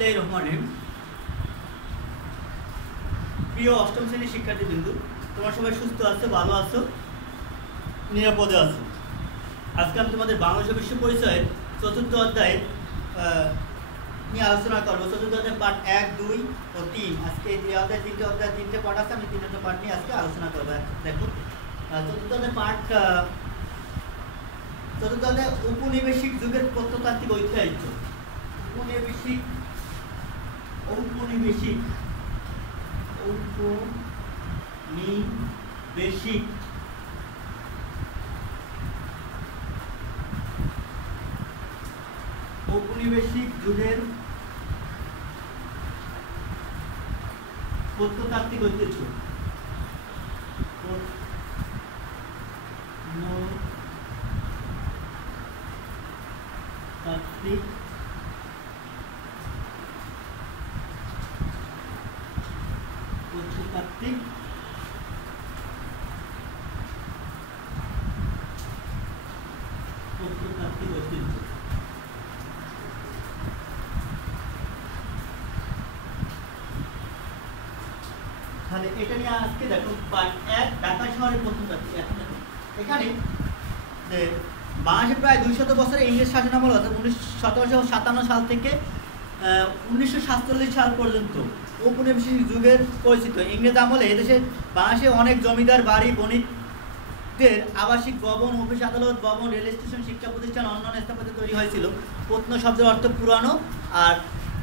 বিসমিল্লাহির রহমানির রহিম। প্রিয় অষ্টম শ্রেণীর শিক্ষার্থীবৃন্দু, তোমরা সবাই সুস্থ আছো, ভালো আছো, নিরাপদে আছো। আজকে আমি তোমাদের বাংলাদেশ বিশ্ব পরিচয়ের চতুর্থ অধ্যায় নিয়ে আলোচনা করবো। চতুর্থ অধ্যায় পার্ট 1, 2 ও 3। আজকে এই অধ্যায় তিনটে পার্ট আছে, আমি তিনটে পার্ট নিয়ে আজকে আলোচনা করবো। দেখো, চতুর্থ অধ্যায় ঔপনিবেশিক যুগের প্রত্নতাত্ত্বিক ঐতিহ্য। ঔপনিবেশিক যুগের প্রত্নতাত্ত্বিক ঐতিহ্য। প্রত্নতাত্ত্বিক ঐতিহ্য। তাহলে এটা নিয়ে আজকে দেখো পার্ট 1, ঢাকা শহরের প্রত্নতাত্ত্বিক। এখন দেখো এখানে যে বাংলাদেশে প্রায় 200 বছরের ইংরেজ শাসনামল অর্থাৎ 1757 সাল থেকে 1947 সাল পর্যন্ত ঔপনিবেশিক যুগের পরিচিত। ইংরেজ আমলে এদেশে বাংলাদেশে অনেক জমিদার বাড়ি, বণিকদের আবাসিক ভবন, অফিস আদালত ভবন, রেল স্টেশন, শিক্ষা প্রতিষ্ঠান, অন্যান্য স্থাপত্য তৈরি হয়েছিল। প্রত্ন শব্দের অর্থ পুরানো, আর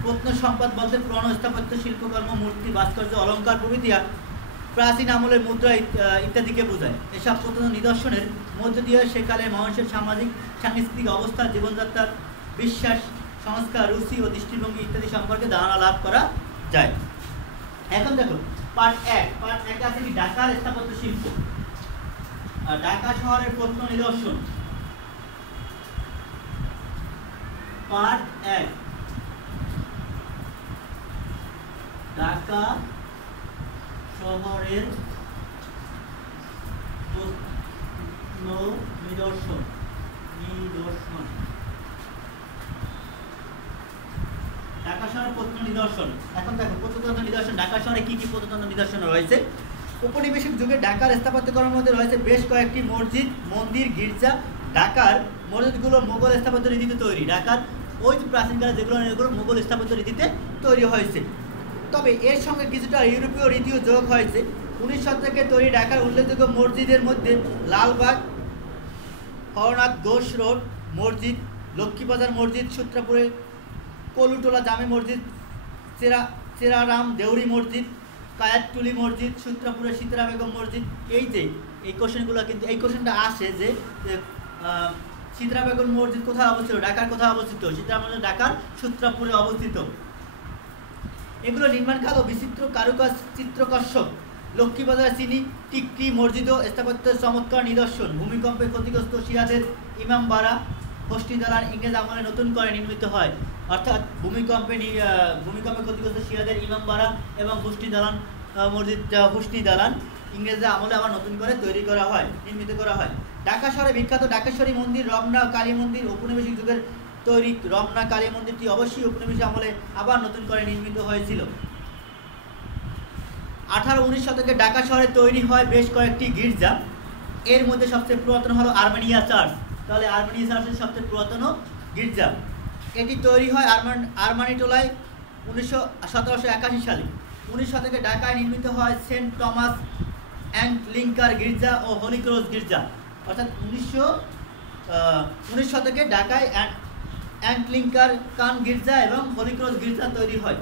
প্রত্ন সম্পদ বলতে পুরানো স্থাপত্য, শিল্পকর্ম, মূর্তি, ভাস্কর্য, অলঙ্কার প্রভৃতি প্রাচীন আমলের মুদ্রা ইত্যাদিকে বোঝায়। এসব প্রত্ন নিদর্শনের মধ্য দিয়ে সেকালে মানুষের সামাজিক সাংস্কৃতিক অবস্থা, জীবনযাত্রার বিশ্বাস, সংস্কার, রুচি ও দৃষ্টিভঙ্গি ইত্যাদি সম্পর্কে ধারণা লাভ করা যায়। এখন দেখো পার্ট 1 আছে কি ঢাকার স্থাপত্য শিল্প। ঢাকা শহরের প্রত্ন নিদর্শন। পার্ট 1, ঢাকা শহরের প্রত্ন নিদর্শন। ঢাকা শহরের প্রত্ন নিদর্শন। এখন দেখো প্রত্নতত্ত্ব নিদর্শন, ঢাকা শহরে কি কি প্রত্নতত্ত্ব নিদর্শন রয়েছে। ঔপনিবেশিক যুগে ঢাকার স্থাপত্যকর্মের মধ্যে রয়েছে বেশ কয়েকটি মসজিদ, মন্দির, গির্জা। ঢাকার মসজিদগুলো মোগল স্থাপত্য রীতিতে তৈরি। ঢাকার ওই প্রাচীনকালে যেগুলো মোগল স্থাপত্য রীতিতে তৈরি হয়েছে, তবে এর সঙ্গে কিছুটা ইউরোপীয় রীতিও যোগ হয়েছে। 19 শতকে তৈরি ঢাকার উল্লেখযোগ্য মসজিদের মধ্যে লালবাগ, হরনাথ ঘোষ রোড মসজিদ, লক্ষ্মীবাজার মসজিদ, সূত্রাপুরে কলুটোলা জামে মসজিদ, চেরারাম দেউরি মসজিদ, কায়াতটুলি মসজিদ, সূত্রাপুরে সীতারা বেগম মসজিদ। এই কোশ্চেনগুলো কিন্তু এই কোশ্চেনটা আসে যে সীতারা বেগম মসজিদ কোথায় অবস্থিত, ঢাকার কোথায় অবস্থিত। সীতারা মসজিদ ঢাকার সূত্রাপুরে অবস্থিত। এগুলো নির্মাণকাল ও বিচিত্র কারুকাজ চিত্রকর্ষক। লক্ষ্মীবাজার চিনি টিকরি মসজিদও স্থাপত্যের চমৎকার নিদর্শন। ভূমিকম্পে ক্ষতিগ্রস্ত শিয়াদের ইমামবাড়া হোস্টি দালান ইংরেজ আমলে নতুন করে নির্মিত হয়। অর্থাৎ ভূমিকম্পে ক্ষতিগ্রস্ত শিয়াদের ইমামবাড়া এবং হোস্টি দালান হোস্টি দালান ইংরেজরা আমলে আবার নতুন করে নির্মিত করা হয়। ঢাকা শহরে বিখ্যাত ঢাকেশ্বরী মন্দির, রমনা কালী মন্দির ঔপনিবেশিক যুগের তৈরি। রমনা কালী মন্দিরটি অবশ্যই ঔপনিবেশিক আমলে আবার নতুন করে নির্মিত হয়েছিল। 18-19 শতকে ঢাকা শহরে তৈরি হয় বেশ কয়েকটি গির্জা। এর মধ্যে সবচেয়ে পুরাতন হলো আর্মেনিয়া চার্চ। তাহলে আর্মেনিয়া চার্চের সবচেয়ে পুরাতন গির্জা। এটি তৈরি হয় আর্মানিটোলায় 1781 সালে। 19 শতকে ঢাকায় নির্মিত হয় সেন্ট টমাস অ্যাঙ্কলিঙ্কার গির্জা ও হলি ক্রস গির্জা। অর্থাৎ 19 শতকে ঢাকায় অ্যাঙ্কলিঙ্কার কান গির্জা এবং হলি ক্রস গির্জা তৈরি হয়।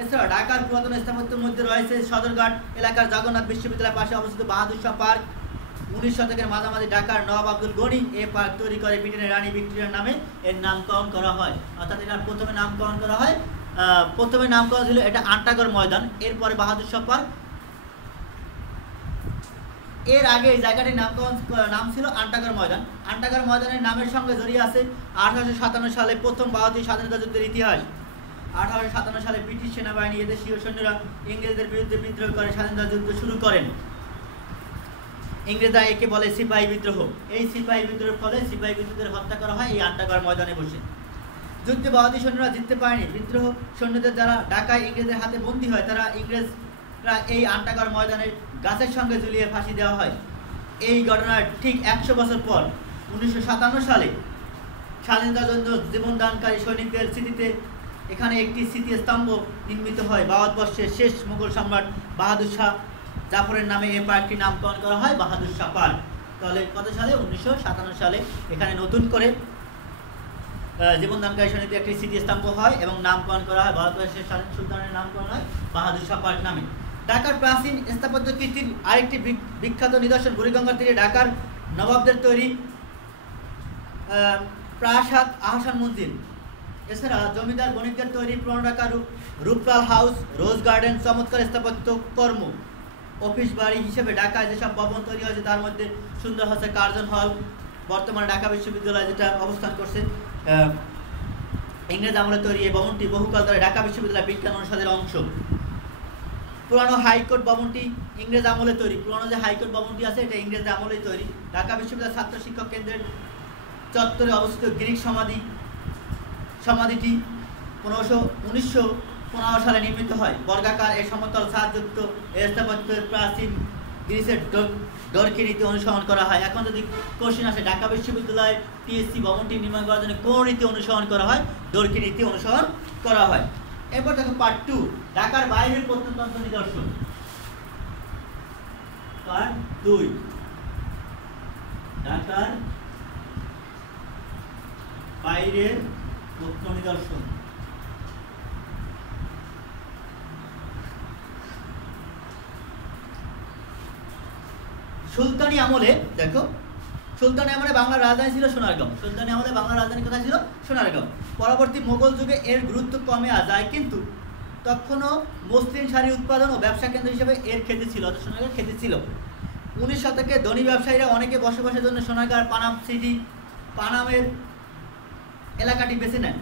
এছাড়া ঢাকার পুরাতন স্থাপত্যের মধ্যে রয়েছে সদরঘাট এলাকার জগন্নাথ বিশ্ববিদ্যালয়ের পাশে অবস্থিত বাহাদুর শাহ পার্ক। 19 শতকের মাঝামাঝি ঢাকার নবাব আব্দুল গনি এই পার্ক তৈরি করে ব্রিটেনের রানী ভিক্টোরিয়ার নামে এর নামকরণ করা হয়। অর্থাৎ এটার প্রথমে নামকরণ ছিল এটা আন্টাগড় ময়দান, এরপরে বাহাদুর শাহ পার্ক। এর আগে এই জায়গাটির নাম ছিল আন্টাগড় ময়দান। আন্টাগড় ময়দানের নামের সঙ্গে জড়িয়ে আছে 1857 সালে প্রথম ভারতীয় স্বাধীনতা যুদ্ধের ইতিহাস। 1857 সালে ব্রিটিশ সেনাবাহিনী এদেশীয় সৈন্যরা ইংরেজদের বিরুদ্ধে বিদ্রোহ করে স্বাধীনতা যুদ্ধ শুরু করেন। ইংরেজরা একে বলে সিপাহী বিদ্রোহ। এই সিপাহী বিদ্রোহের ফলে সিপাহী বিদ্রোহীদের হত্যা করা হয় এই আন্টাগড় ময়দানে বসে। যুদ্ধে বাহাদুর সৈন্যরা জিততে পারেনি। বিদ্রোহ সৈন্যদের দ্বারা ঢাকায় ইংরেজদের হাতে বন্দী হয়। তারা ইংরেজরা এই আন্টাগড় ময়দানে গাছের সঙ্গে ঝুলিয়ে ফাঁসি দেওয়া হয়। এই ঘটনার ঠিক 100 বছর পর 1957 সালে স্বাধীনতার জন্য জীবনদানকারী সৈনিকদের স্মৃতিতে এখানে একটি স্মৃতিস্তম্ভ নির্মিত হয়। ভারতবর্ষের শেষ মুঘল সম্রাট বাহাদুর শাহ জাফরের নামে এই পার্কটি নামকরণ করা হয় বাহাদুর শাহ পার্ক। তাহলে কত সালে? 1957 সালে এখানে নতুন করে জীবনদানকারী সৈনিকদের একটি স্মৃতিস্তম্ভ হয় এবং নামকরণ করা হয় ভারতবর্ষের স্বাধীন সুলতানের নামকরণ হয় বাহাদুর শাহ পার্ক নামে। ঢাকার প্রাচীন স্থাপত্য কীর্তির আরেকটি বিখ্যাত নিদর্শন বুড়িগঙ্গার তীরে ঢাকার নবাবদের তৈরি প্রাসাদ আহসান মঞ্জিল। এছাড়া জমিদার বণিকদের তৈরি পুরানো ঢাকার রূপলাল হাউস, রোজ গার্ডেন চমৎকার স্থাপত্য কর্ম। অফিস বাড়ি হিসেবে ঢাকায় যেসব ভবন তৈরি হয়েছে তার মধ্যে সুন্দর হচ্ছে কার্জন হল, বর্তমানে ঢাকা বিশ্ববিদ্যালয় যেটা অবস্থান করছে। ইংরেজ আমলে তৈরি এই ভবনটি বহুকাল ধরে ঢাকা বিশ্ববিদ্যালয় বিজ্ঞান অনুষদের অংশ। পুরানো হাইকোর্ট ভবনটি ইংরেজ আমলে তৈরি। পুরানো যে হাইকোর্ট ভবনটি আছে এটা ইংরেজ আমলেই তৈরি। ঢাকা বিশ্ববিদ্যালয় ছাত্র শিক্ষক কেন্দ্রের চত্বরে অবস্থিত গ্রিক সমাধিটি 1915 সালে নির্মিত হয়। বর্গাকার এই সমতল ছাদযুক্ত স্থাপত্যের প্রাচীন গ্রিসের ডরকি রীতি অনুসরণ করা হয়। এখন যদি কোশ্চেন আসে ঢাকা বিশ্ববিদ্যালয় টিএসসি ভবনটি নির্মাণ করার জন্য কোন রীতি অনুসরণ করা হয়? ডরকি রীতি অনুসরণ করা হয়। এরপর দেখো পার্ট 2, ঢাকার বাইরের প্রত্নতত্ত্ব নিদর্শন। পার্ট 2, ঢাকার বাইরের প্রত্ন নিদর্শন। সুলতানি আমলে দেখো, সুলতানি আমলে বাংলার রাজধানী ছিল সোনারগাঁও। সুলতানি আমলে বাংলার রাজধানী কোথায় ছিল? সোনারগাঁও। পরবর্তী মোগল যুগে এর গুরুত্ব কমে যায়, কিন্তু তখনও মসৃণ শাড়ি উৎপাদন ও ব্যবসা কেন্দ্র হিসেবে এর খ্যাতি ছিল, সোনারগাঁও খ্যাতি ছিল। 19 শতকে ধনী ব্যবসায়ীরা অনেকে বসবাসের জন্য সোনারগাঁও পানাম সিটি পানামের এলাকাটি বেছে নেন।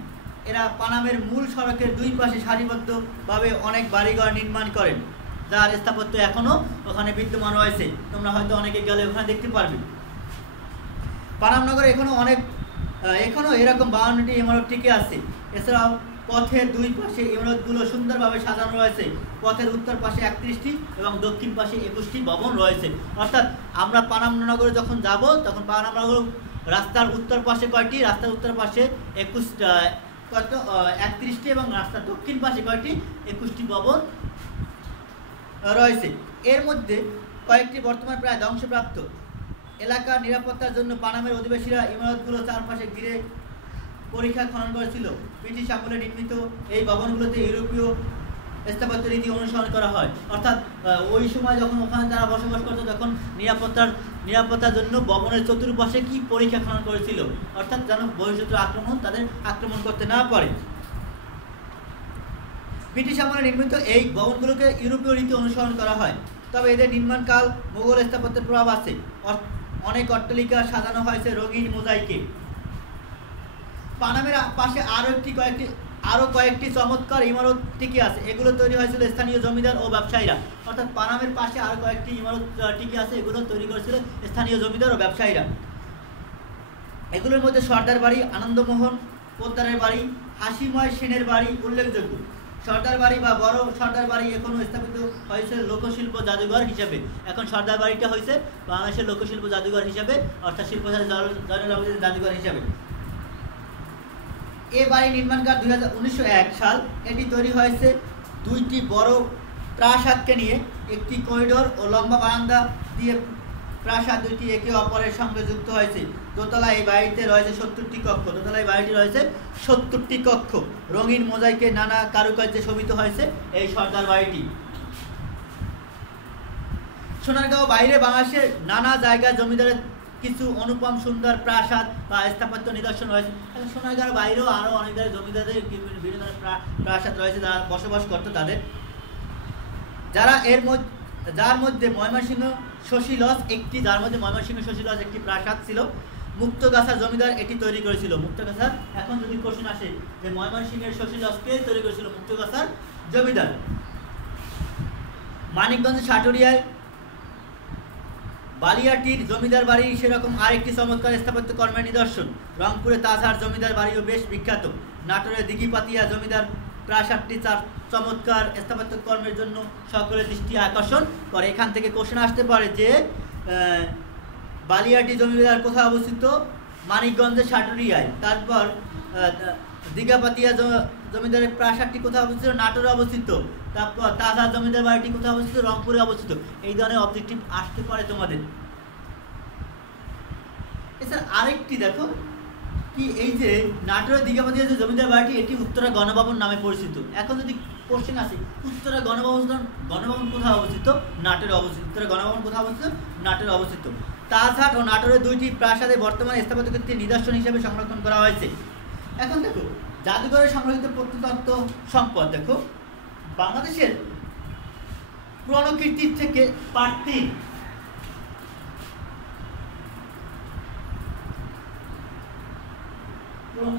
এরা পানামের মূল সড়কের দুই পাশে সারিবদ্ধভাবে অনেক বাড়িঘর নির্মাণ করেন, যার স্থাপত্য এখনও ওখানে বিদ্যমান রয়েছে। তোমরা হয়তো অনেকে গেলে ওখানে দেখতে পারবে। পানাম নগরে এখনও এরকম 52টি ইমারত টিকে আছে। এছাড়াও পথের দুই পাশে ইমারতগুলো সুন্দরভাবে সাজানো রয়েছে। পথের উত্তর পাশে 31টি এবং দক্ষিণ পাশে 21টি ভবন রয়েছে। অর্থাৎ আমরা পানাম নগরে যখন যাব তখন পানাম নগর রাস্তার উত্তর পাশে কয়টি? রাস্তার উত্তর পাশে 31টি এবং রাস্তার দক্ষিণ পাশে কয়টি? 21টি ভবন রয়েছে। এর মধ্যে কয়েকটি বর্তমানে প্রায় ধ্বংসপ্রাপ্ত। এলাকার নিরাপত্তার জন্য পানামের অধিবাসীরা ইমারতগুলো চারপাশে ঘিরে পরীক্ষা খনন করেছিল। ব্রিটিশ আমলে নির্মিত এই ভবনগুলোতে ইউরোপীয় স্থাপত্য রীতি অনুসরণ করা হয়। অর্থাৎ ওই সময় যখন ওখানে তারা বসবাস করতো তখন নিরাপত্তার জন্য ভবনের চতুর্পাশে কি পরীক্ষা খনন করেছিল, অর্থাৎ যেন ভবিষ্যতে তাদের আক্রমণ করতে না পারে। ব্রিটিশ আমলে নির্মিত এই ভবনগুলোকে ইউরোপীয় রীতি অনুসরণ করা হয়, তবে এদের নির্মাণকাল মোগল স্থাপত্যের প্রভাব আছে। অনেক অট্টালিকা সাজানো হয়েছে রঙিন মোজাইকে। পানামের পাশে আরও কয়েকটি চমৎকার ইমারত টিকে আছে। এগুলো তৈরি হয়েছিল স্থানীয় জমিদার ও ব্যবসায়ীরা। অর্থাৎ পানামের পাশে আরও কয়েকটি ইমারত টিকে আছে, এগুলো তৈরি করেছিল স্থানীয় জমিদার ও ব্যবসায়ীরা। এগুলোর মধ্যে সর্দার বাড়ি, আনন্দমোহন পোদ্দারের বাড়ি, হাসিময় সেনের বাড়ি উল্লেখযোগ্য। সর্দার বাড়ি বা বড় সর্দার বাড়ি এখনও স্থাপিত হয়েছে লোকশিল্প জাদুঘর হিসেবে। এখন সর্দার বাড়িটা হয়েছে বাংলাদেশের লোকশিল্প জাদুঘর হিসেবে, অর্থাৎ শিল্পসাধী জয়নুল আবেদিন জাদুঘর হিসেবে। এ বাড়ি নির্মাণকাল 1901 সাল। এটি তৈরি হয়েছে 2টি বড় প্রাসাদকে নিয়ে। একটি করিডোর ও লম্বা বারান্দা দিয়ে প্রাসাদ দুইটি একে অপরের সঙ্গে যুক্ত হয়েছে। দোতলায় এই বাড়িতে রয়েছে 70টি কক্ষ। দোতলায় বাড়িটি রয়েছে 70টি কক্ষ। রঙিন মোজাইকে নানা কারুকার্যে শোভিত হয়েছে এই সর্দার বাড়িটি। সোনারগাঁও বাইরে বাংলাদেশের নানা জায়গায় জমিদারের কিছু অনুপম সুন্দর প্রাসাদ বা স্থাপত্য নিদর্শন রয়েছে। সোনারগাঁওর বাইরেও আরও অনেক জায়গায় জমিদারদের বিভিন্ন ধরনের প্রাসাদ রয়েছে, যারা বসবাস করতো তাদের। যার মধ্যে ময়মনসিংহ শশী লজ একটি প্রাসাদ ছিল। মুক্তগাছার জমিদার এটি তৈরি করেছিল। মুক্তগাছার, এখন যদি কোশ্চেন আসে যে ময়মনসিংহের শশী লজ কে তৈরি করেছিল? মুক্তগাছার জমিদার। মানিকগঞ্জ সাটুরিয়ায় বালিয়াটির জমিদার বাড়ি সেরকম আরেকটি চমৎকার স্থাপত্য কর্মের নিদর্শন। রংপুরে তাজহার জমিদার বাড়িও বেশ বিখ্যাত। নাটোরের দিঘিপাতিয়া জমিদার প্রাসাদটি তার চমৎকার স্থাপত্য কর্মের জন্য সকলের দৃষ্টি আকর্ষণ করে। এখান থেকে কোশ্চেন আসতে পারে যে বালিয়াটি জমিদার কোথায় অবস্থিত? মানিকগঞ্জের সাটুরিয়ায়। তারপর দিঘাপাতিয়া জমিদারের প্রাসাদটি কোথায় অবস্থিত? নাটোরে অবস্থিত। তারপর তাজহার জমিদার বাড়িটি কোথায় অবস্থিত? রংপুরে অবস্থিত। এই ধরনের অবজেক্টিভ আসতে পারে তোমাদের। এছাড়া আরেকটি দেখো কি, এই যে নাটোরের দিঘাপাতিয়া যে জমিদার বাড়িটি, এটি উত্তরা গণভবন নামে পরিচিত। এখন যদি কোশ্চেন আসে উত্তরা গণভবন কোথায় অবস্থিত? নাটোরে অবস্থিত। উত্তরা গণভবন কোথায় অবস্থিত? নাটোরে অবস্থিত। তাজহাট ও নাটোরের দুইটি প্রাসাদে বর্তমানে স্থাপত্য কীর্তির নিদর্শন হিসেবে সংরক্ষণ করা হয়েছে। এখন দেখো জাদুঘরে সংরক্ষিত প্রত্নতত্ত্ব সম্পদ। দেখো বাংলাদেশের পুরনো কীর্তির থেকে পার্ট 3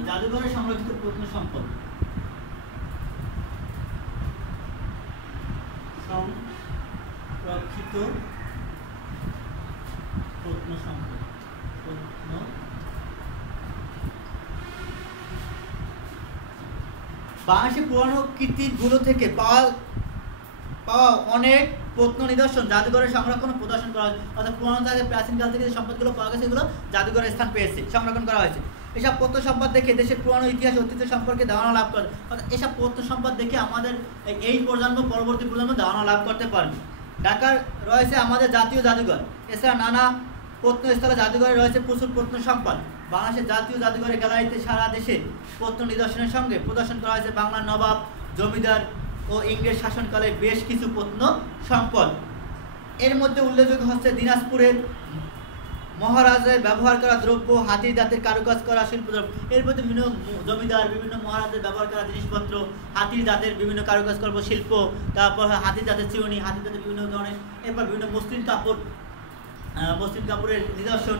জাদুঘরে সংরক্ষিত প্রত্ন সম্পদ। সংরক্ষিত প্রত্ন সম্পদ। বাংলাদেশের পুরানো কীর্তিগুলো থেকে পাওয়া অনেক প্রত্ন নিদর্শন জাদুঘরে সংরক্ষণ ও প্রদর্শন করা হয়েছে। অর্থাৎ পুরানো থেকে প্রাচীনকাল থেকে যে সম্পদগুলো পাওয়া গেছে এগুলো জাদুঘরে স্থান পেয়েছে, সংরক্ষণ করা হয়েছে। এসব প্রত্ন সম্পদ দেখে দেশের পুরানো ইতিহাস ঐতিহ্য সম্পর্কে ধারণা লাভ করে। অর্থাৎ এসব প্রত্ন সম্পদ দেখে আমাদের এই প্রজন্ম পরবর্তী প্রজন্ম ধারণা লাভ করতে পারবে। ঢাকার রয়েছে আমাদের জাতীয় জাদুঘর। এছাড়া নানা প্রত্নস্থলে জাদুঘরে রয়েছে প্রচুর প্রত্ন সম্পদ। বাংলাদেশের জাতীয় জাদুঘরের গ্যালারিতে সারা দেশে প্রত্ন নিদর্শনের সঙ্গে প্রদর্শন করা হয়েছে বাংলার নবাব, জমিদার ও ইংরেজ শাসনকালে বেশ কিছু প্রত্ন সম্পদ। এর মধ্যে উল্লেখযোগ্য হচ্ছে দিনাজপুরের মহারাজের ব্যবহার করা দ্রব্য, হাতির দাঁতের কারুকাজ করা শিল্পদ্রব্য। এর মধ্যে বিভিন্ন জমিদার, বিভিন্ন মহারাজের ব্যবহার করা জিনিসপত্র, হাতির দাঁতের বিভিন্ন কারুকাজ কর্ম শিল্প, তারপর হাতির দাঁতের চিরুনি, হাতির দাঁতের বিভিন্ন ধরনের, এরপর বিভিন্ন মসলিন কাপড়ের নিদর্শন,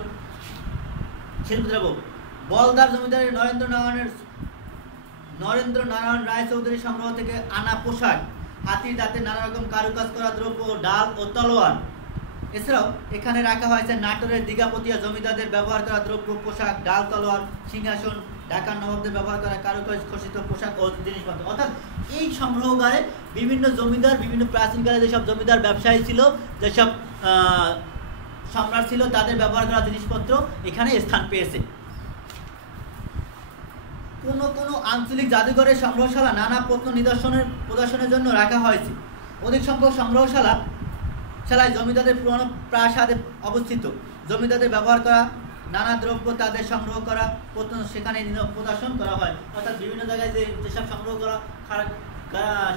শিল্পদ্রব্য। বলদার জমিদারের নরেন্দ্র নারায়ণ রায় চৌধুরীর সংগ্রহ থেকে আনা পোশাক, হাতির দাঁতে নানা রকম কারুকাজ করা দ্রব্য, ডাল ও তলোয়ার। এছাড়াও এখানে রাখা হয়েছে নাটোরের দিঘাপতিয়া জমিদারদের ব্যবহার করা দ্রব্য, পোশাক, ডাল, তলোয়ার, সিংহাসন, ঢাকার নবাবদের ব্যবহার করা কারুকাজ খচিত পোশাক ও জিনিসপত্র। অর্থাৎ এই সংগ্রহগারে বিভিন্ন জমিদার, বিভিন্ন প্রাচীনকালে যেসব জমিদার ব্যবসায়ী ছিল, যেসব সম্রাট ছিল, তাদের ব্যবহার করা জিনিসপত্র এখানে স্থান পেয়েছে। কোনো আঞ্চলিক জাদুঘরের সংগ্রহশালা নানা প্রত্ন নিদর্শনের প্রদর্শনের জন্য রাখা হয়েছে। অধিক সংখ্যক সংগ্রহশালায় জমিদারদের পুরনো প্রাসাদে অবস্থিত। জমিদারদের ব্যবহার করা নানা দ্রব্য, তাদের সংগ্রহ করা প্রত্ন সেখানে প্রদর্শন করা হয়। অর্থাৎ বিভিন্ন জায়গায় যেসব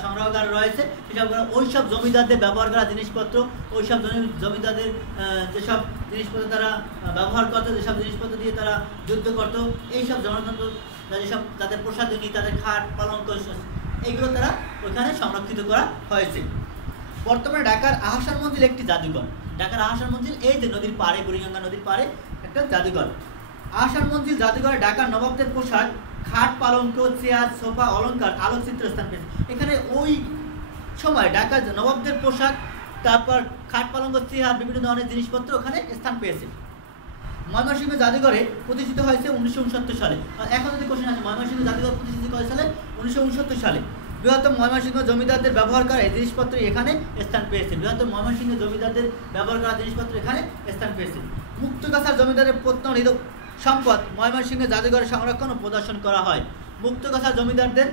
সংগ্রহগার রয়েছে সেসব ওইসব জমিদারদের ব্যবহার করা জিনিসপত্র, ওইসব জমিদারদের যেসব জিনিসপত্র তারা ব্যবহার করতো, যেসব জিনিসপত্র দিয়ে তারা যুদ্ধ করত, এইসব জনতন্ত্র, যেসব তাদের প্রসাধনী, তাদের খাট, পালঙ্ক, এইগুলো তারা ওইখানে সংরক্ষিত করা হয়েছে। বর্তমানে ঢাকার আহসান মঞ্জিল একটি জাদুঘর। ঢাকার আহসান মঞ্জিল এই যে নদীর পাড়ে, বুড়িগঙ্গা নদীর পাড়ে একটা জাদুঘর। আহসান মঞ্জিল জাদুঘরে ঢাকার নবাবদের পোশাক, খাট, পালঙ্ক, চেয়ার, সোফা, অলঙ্কার, আলোকচিত্র স্থান পেয়েছে। এখানে ওই সময় ঢাকার নবাবদের পোশাক, তারপর খাট, পালঙ্ক, চেয়ার, বিভিন্ন ধরনের জিনিসপত্র ওখানে স্থান পেয়েছে। ময়মনসিংহ জাদুঘরে প্রতিষ্ঠিত হয়েছে 1969 সালে। এখন যদি কোশ্চেন আছে ময়মনসিংহ জাদুঘর প্রতিষ্ঠিত কয় সালে? 1969 সালে। বৃহত্তম ময়মনসিংহ জমিদারদের ব্যবহার করা এই জিনিসপত্র এখানে স্থান পেয়েছে। বৃহত্তম ময়মনসিংহ জমিদারদের ব্যবহার করা জিনিসপত্র এখানে স্থান পেয়েছে। মুক্তগাছার জমিদারের প্রত্ন সম্পদ ময়মনসিংহ জাদুঘরে সংরক্ষণ ও প্রদর্শন করা হয়। মুক্তগাছার জমিদারদের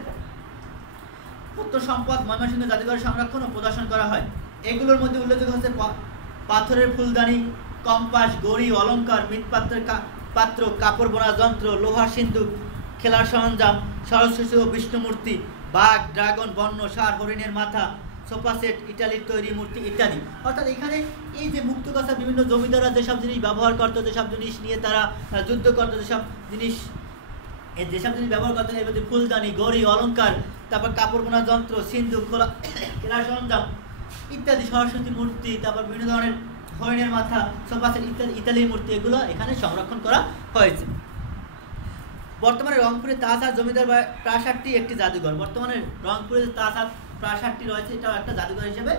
প্রত্ন সম্পদ ময়মনসিংহ জাদুঘরে সংরক্ষণ ও প্রদর্শন করা হয়। এগুলোর মধ্যে উল্লেখযোগ্য হচ্ছে পাথরের ফুলদানি, কম্পাস, গড়ি, অলঙ্কার, মৃৎপাত্রের পাত্র, কাপড় বোনা যন্ত্র, লোহার সিন্দুক, খেলার সরঞ্জাম, সরস্বতী ও বিষ্ণু মূর্তি, বাঘ, ড্রাগন, বন্য, ষাঁড়, হরিণের মাথা, সোফা সেট, ইটালির তৈরি মূর্তি ইত্যাদি। অর্থাৎ এখানে এই যে মুক্তগাছা বিভিন্ন জমিদাররা যেসব জিনিস ব্যবহার করতো, যেসব জিনিস নিয়ে তারা যুদ্ধ করতো, যেসব জিনিস ব্যবহার করতেন, এর মধ্যে ফুলদানি, গড়ি, অলঙ্কার, তারপর কাপড় বোনা যন্ত্র, সিন্দুক, খেলার সরঞ্জাম ইত্যাদি, সরস্বতী মূর্তি, তারপর বিভিন্ন ধরনের হরিণের মাথা, সোফা সেট ইত্যাদি ইতালির মূর্তি, এগুলো এখানে সংরক্ষণ করা হয়েছে। বর্তমানে রংপুরে তাজহাট জমিদার প্রাসাদটি একটি জাদুঘর। বর্তমানে রংপুরে তাজহাট প্রাসাদটি রয়েছে, এটাও একটা জাদুঘর হিসেবে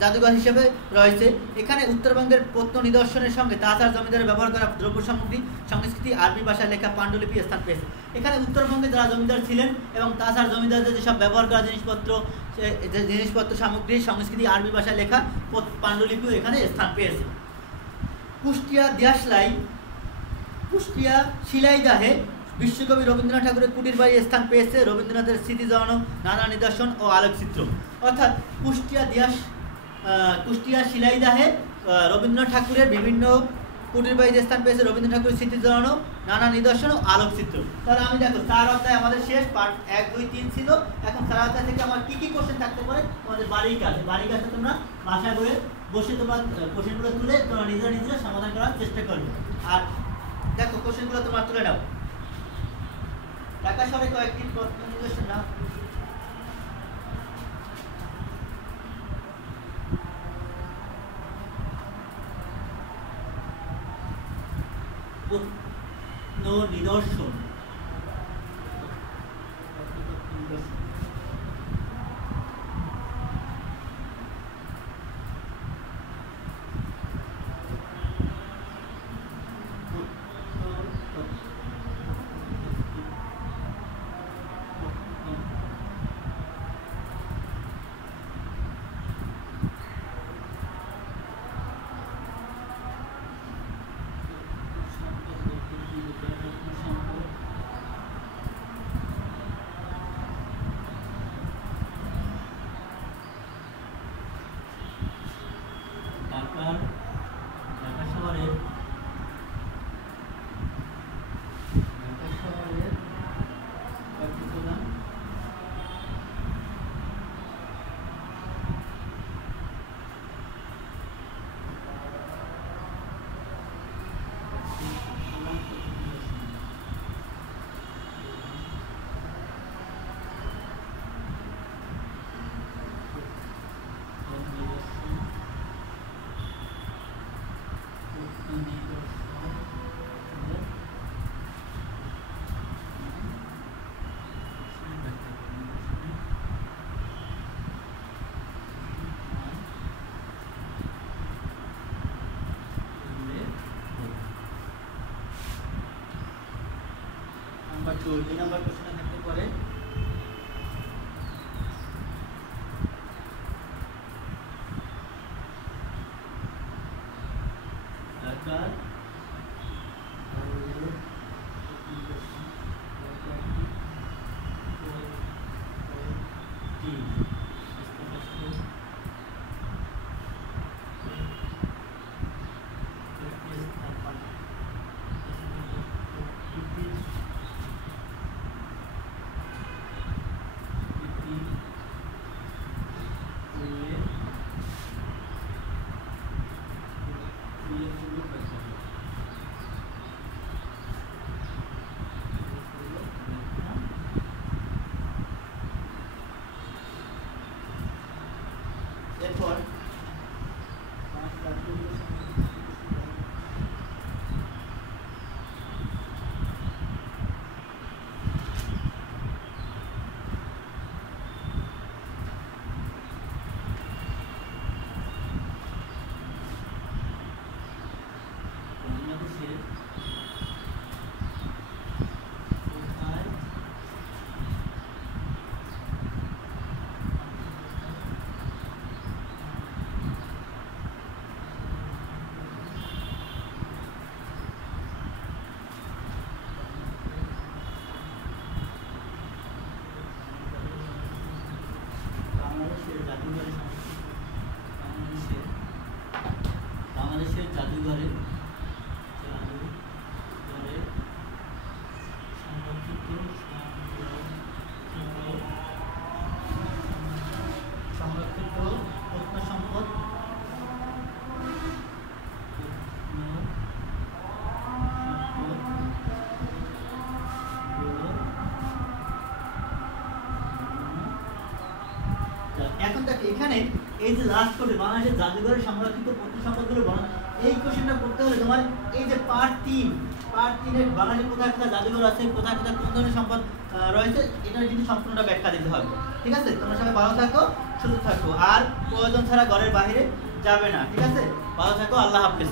জাদুঘর হিসেবে রয়েছে। এখানে উত্তরবঙ্গের প্রত্ন নিদর্শনের সঙ্গে তাছাড়া জমিদারের ব্যবহার করা দ্রব্য সামগ্রী, সংস্কৃতি, আরবি ভাষায় লেখা পাণ্ডুলিপি স্থান পেয়েছে। এখানে উত্তরবঙ্গে যারা জমিদার ছিলেন এবং তাছাড়া জমিদারদের যেসব ব্যবহার করা জিনিসপত্র সামগ্রী, সংস্কৃতি, আরবি ভাষায় লেখা পাণ্ডুলিপিও এখানে স্থান পেয়েছে। কুষ্টিয়া শিলাইদহে বিশ্বকবি রবীন্দ্রনাথ ঠাকুরের কুটির বাড়ি স্থান পেয়েছে রবীন্দ্রনাথের স্মৃতি জড়ানো নানা নিদর্শন ও আলোকচিত্র। অর্থাৎ কুষ্টিয়া শিলাইদহে রবীন্দ্রনাথ ঠাকুরের বিভিন্ন কুটির বাড়িতে স্থান পেয়েছে রবীন্দ্রনাথ ঠাকুরের স্মৃতি জড়ানো নানা নিদর্শন ও আলোকচিত্র। তাহলে আমি দেখো 4 অধ্যায় আমাদের শেষ, পার্ট 1, 2, 3 ছিল। এখন 4 অধ্যায় থেকে আমার কি কোশ্চেন থাকতে পারে, তোমাদের বাড়ির কাজে তোমরা বাসায় বসে তোমরা কোশ্চেনগুলো তুলে তোমরা নিজেরা সমাধান করার চেষ্টা করবে। আর দেখো কোশ্চেনগুলো তোমরা তুলে নাও। ঢাকা শহরে কয়েকটি প্রত্ন নিদর্শন নাও। প্রত্ন নিদর্শন ঢাকা শহরের কয়েকটি প্রধান নাম্বার 2 2 নম্বর কোশ্চেনে থাকতে পারে ঢাকার এরপর বাংলাদেশের জাদুঘরে সংরক্ষিত প্রত্ন সম্পদ এখন দেখ এখানে এই যে লাস্ট করে বাংলাদেশের জাদুঘরের সংরক্ষিত প্রত্ন সম্পদগুলো এই কোশ্চেনটা করতে হলে তোমার এই যে পার্ট 3 এর বাংলাদেশের কোথায় কোথায় জাদুঘর আছে, কোথায় কোথায় কোন ধরনের সম্পদ রয়েছে, এটার কিন্তু সম্পূর্ণটা ব্যাখ্যা দিতে হবে। ঠিক আছে, তোমরা সবাই ভালো থাকো, সুস্থ থাকো, আর প্রয়োজন ছাড়া ঘরের বাইরে যাবে না। ঠিক আছে, ভালো থাকো, আল্লাহ হাফেজ।